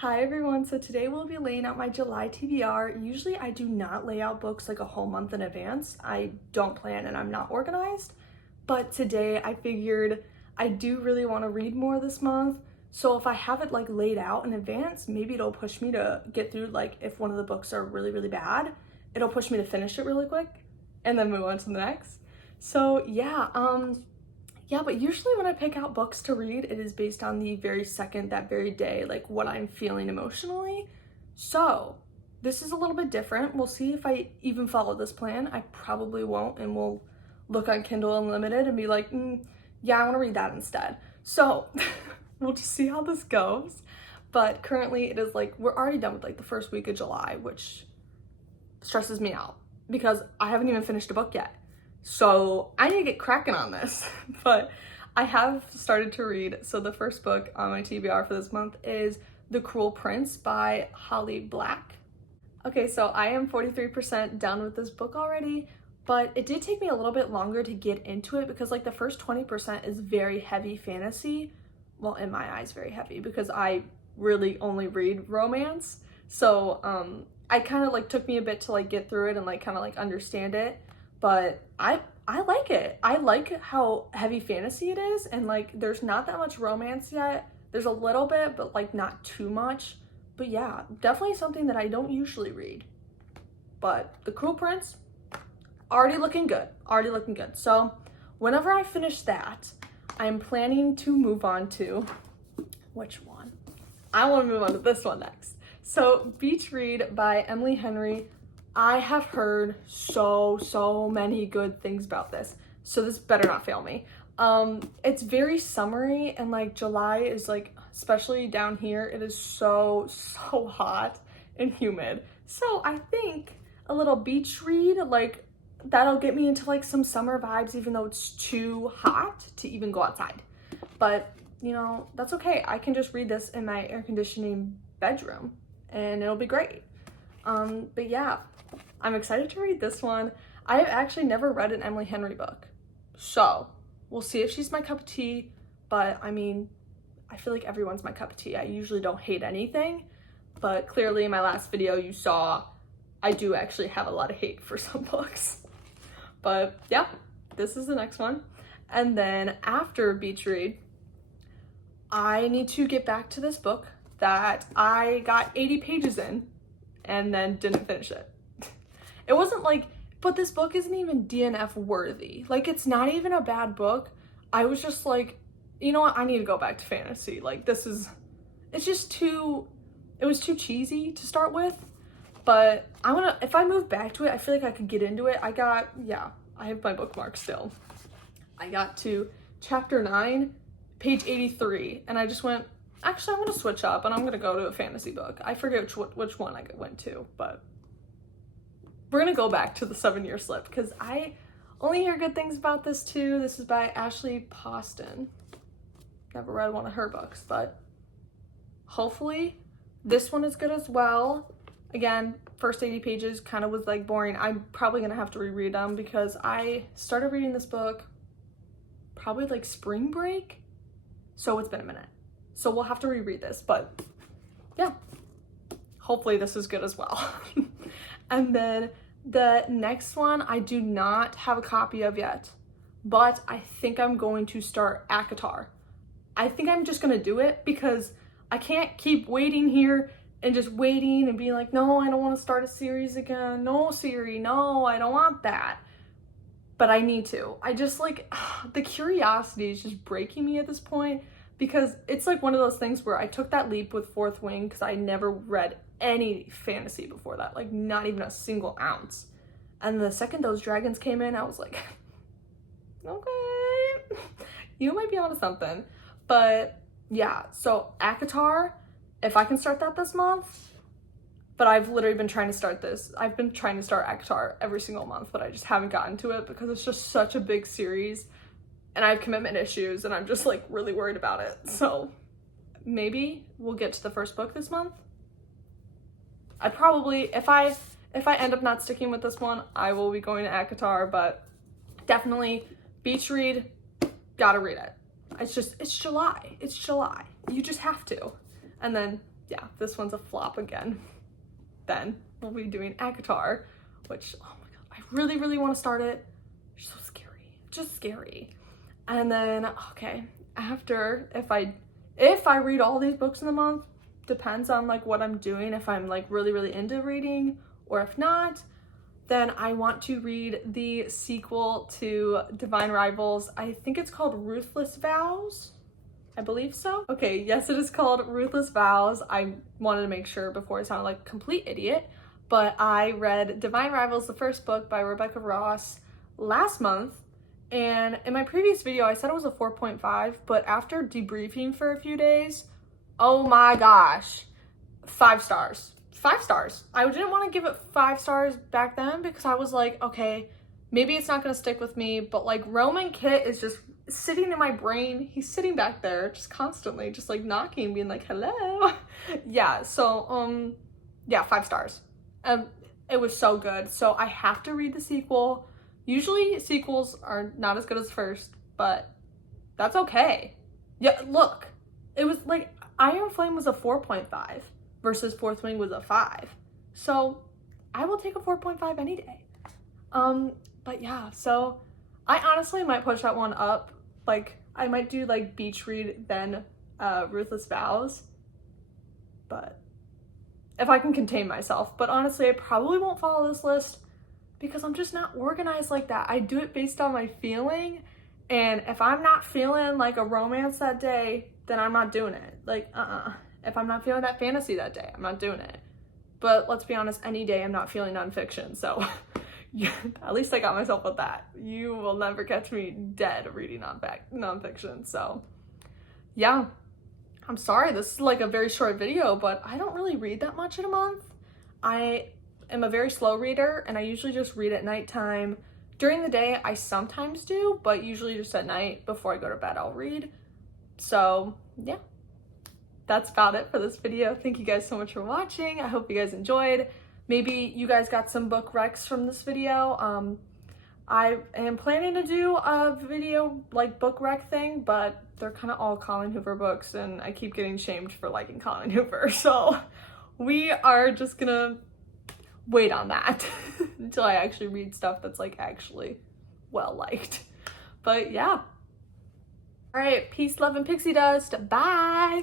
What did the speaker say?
Hi everyone, so today we'll be laying out my July TBR. Usually I do not lay out books like a whole month in advance. I don't plan and I'm not organized, but today I figured I do really want to read more this month. So if I have it like laid out in advance, maybe it'll push me to get through, like if one of the books are really bad, it'll push me to finish it really quick and then move on to the next. So yeah, but usually when I pick out books to read, it is based on the very second, that very day, like what I'm feeling emotionally. So this is a little bit different. We'll see if I even follow this plan. I probably won't, and we'll look on Kindle Unlimited and be like, yeah, I want to read that instead. So we'll just see how this goes. But currently it is like, we're already done with like the first week of July, which stresses me out because I haven't even finished a book yet. So I need to get cracking on this, but I have started to read. So the first book on my TBR for this month is The Cruel Prince by Holly Black. Okay, so I am 43% done with this book already, but it did take me a little bit longer to get into it because like the first 20% is very heavy fantasy. Well, in my eyes, very heavy because I really only read romance. So I kind of like took me a bit to like get through it and like kind of like understand it. But I like it. I like how heavy fantasy it is, and like there's not that much romance yet. There's a little bit, but like not too much. But yeah, definitely something that I don't usually read. But The Cruel Prince, already looking good. Already looking good. So whenever I finish that, I'm planning to move on to, which one? I want to move on to this one next. So Beach Read by Emily Henry. I have heard so many good things about this, so this better not fail me. It's very summery, and like July is like, especially down here, it is so hot and humid. So I think a little beach read, like that'll get me into like some summer vibes, even though it's too hot to even go outside. But you know, that's okay. I can just read this in my air conditioning bedroom and it'll be great. But yeah, I'm excited to read this one. I have actually never read an Emily Henry book, so we'll see if she's my cup of tea. But I mean, I feel like everyone's my cup of tea. I usually don't hate anything, but clearly in my last video you saw I do actually have a lot of hate for some books. But yeah, this is the next one. And then after Beach Read, I need to get back to this book that I got 80 pages in and then didn't finish it. It wasn't like, but this book isn't even DNF worthy. Like, it's not even a bad book. I was just like, you know what? I need to go back to fantasy. Like, it was too cheesy to start with. But if I move back to it, I feel like I could get into it. I have my bookmark still. I got to chapter 9, page 83, and I just went, actually, I'm gonna switch up and I'm gonna go to a fantasy book. I forget which one I went to, but we're gonna go back to the 7-Year Slip because I only hear good things about this too. This is by Ashley Poston. Never read one of her books, but hopefully this one is good as well. Again, first 80 pages kind of was like boring. I'm probably gonna have to reread them because I started reading this book probably like spring break, so it's been a minute. So we'll have to reread this, but yeah, hopefully this is good as well. And then the next one I do not have a copy of yet, but I think I'm going to start Aatar. I think I'm just gonna do it because I can't keep waiting here and just waiting and being like, no, I don't want to start a series again. No, Siri, no, I don't want that. But I need to. I just like, the curiosity is just breaking me at this point because it's like one of those things where I took that leap with Fourth Wing because I never read any fantasy before that, like not even a single ounce. And the second those dragons came in, I was like, okay, you might be onto something. But yeah, so Aatar, if I can start that this month, but I've literally been trying to start this. I've been trying to start Aatar every single month, but I just haven't gotten to it because it's just such a big series and I have commitment issues and I'm just like really worried about it. So maybe we'll get to the first book this month. I probably, if I end up not sticking with this one, I will be going to Aatar, but definitely Beach Read, gotta read it. It's July. It's July. You just have to. And then yeah, this one's a flop again. Then we'll be doing Aatar, which, oh my god, I really, really want to start it. It's so scary, just scary. And then, okay, after, if I read all these books in the month, depends on like what I'm doing, if I'm like really, really into reading, or if not, then I want to read the sequel to Divine Rivals. I think it's called Ruthless Vows. I believe so. Okay, yes, it is called Ruthless Vows. I wanted to make sure before I sounded like a complete idiot, but I read Divine Rivals, the first book by Rebecca Ross, last month, and in my previous video I said it was a 4.5, but after debriefing for a few days, oh my gosh, 5 stars. 5 stars. I didn't want to give it 5 stars back then because I was like, okay, maybe it's not going to stick with me, but like Roman Kit is just sitting in my brain. He's sitting back there just constantly, just like knocking, being like, hello. Yeah, so yeah, 5 stars. It was so good. So I have to read the sequel. Usually sequels are not as good as first, but that's okay. Yeah, look, it was like Iron Flame was a 4.5 versus Fourth Wing was a 5. So I will take a 4.5 any day. But yeah, so I honestly might push that one up. Like I might do like Beach Read, then Ruthless Vows, but if I can contain myself. But honestly, I probably won't follow this list because I'm just not organized like that. I do it based on my feeling, and if I'm not feeling like a romance that day, then I'm not doing it. Like, if I'm not feeling that fantasy that day, I'm not doing it. But let's be honest, any day I'm not feeling nonfiction, so yeah, at least I got myself with that. You will never catch me dead reading nonfiction, so yeah. I'm sorry, this is like a very short video, but I don't really read that much in a month. I am a very slow reader, and I usually just read at nighttime. During the day, I sometimes do, but usually just at night before I go to bed, I'll read. So yeah, that's about it for this video. Thank you guys so much for watching. I hope you guys enjoyed. Maybe you guys got some book recs from this video. I am planning to do a video like book rec thing, but they're kind of all Colleen Hoover books, and I keep getting shamed for liking Colleen Hoover. So we are just gonna wait on that until I actually read stuff that's like actually well liked. But yeah. All right, peace, love, and pixie dust. Bye.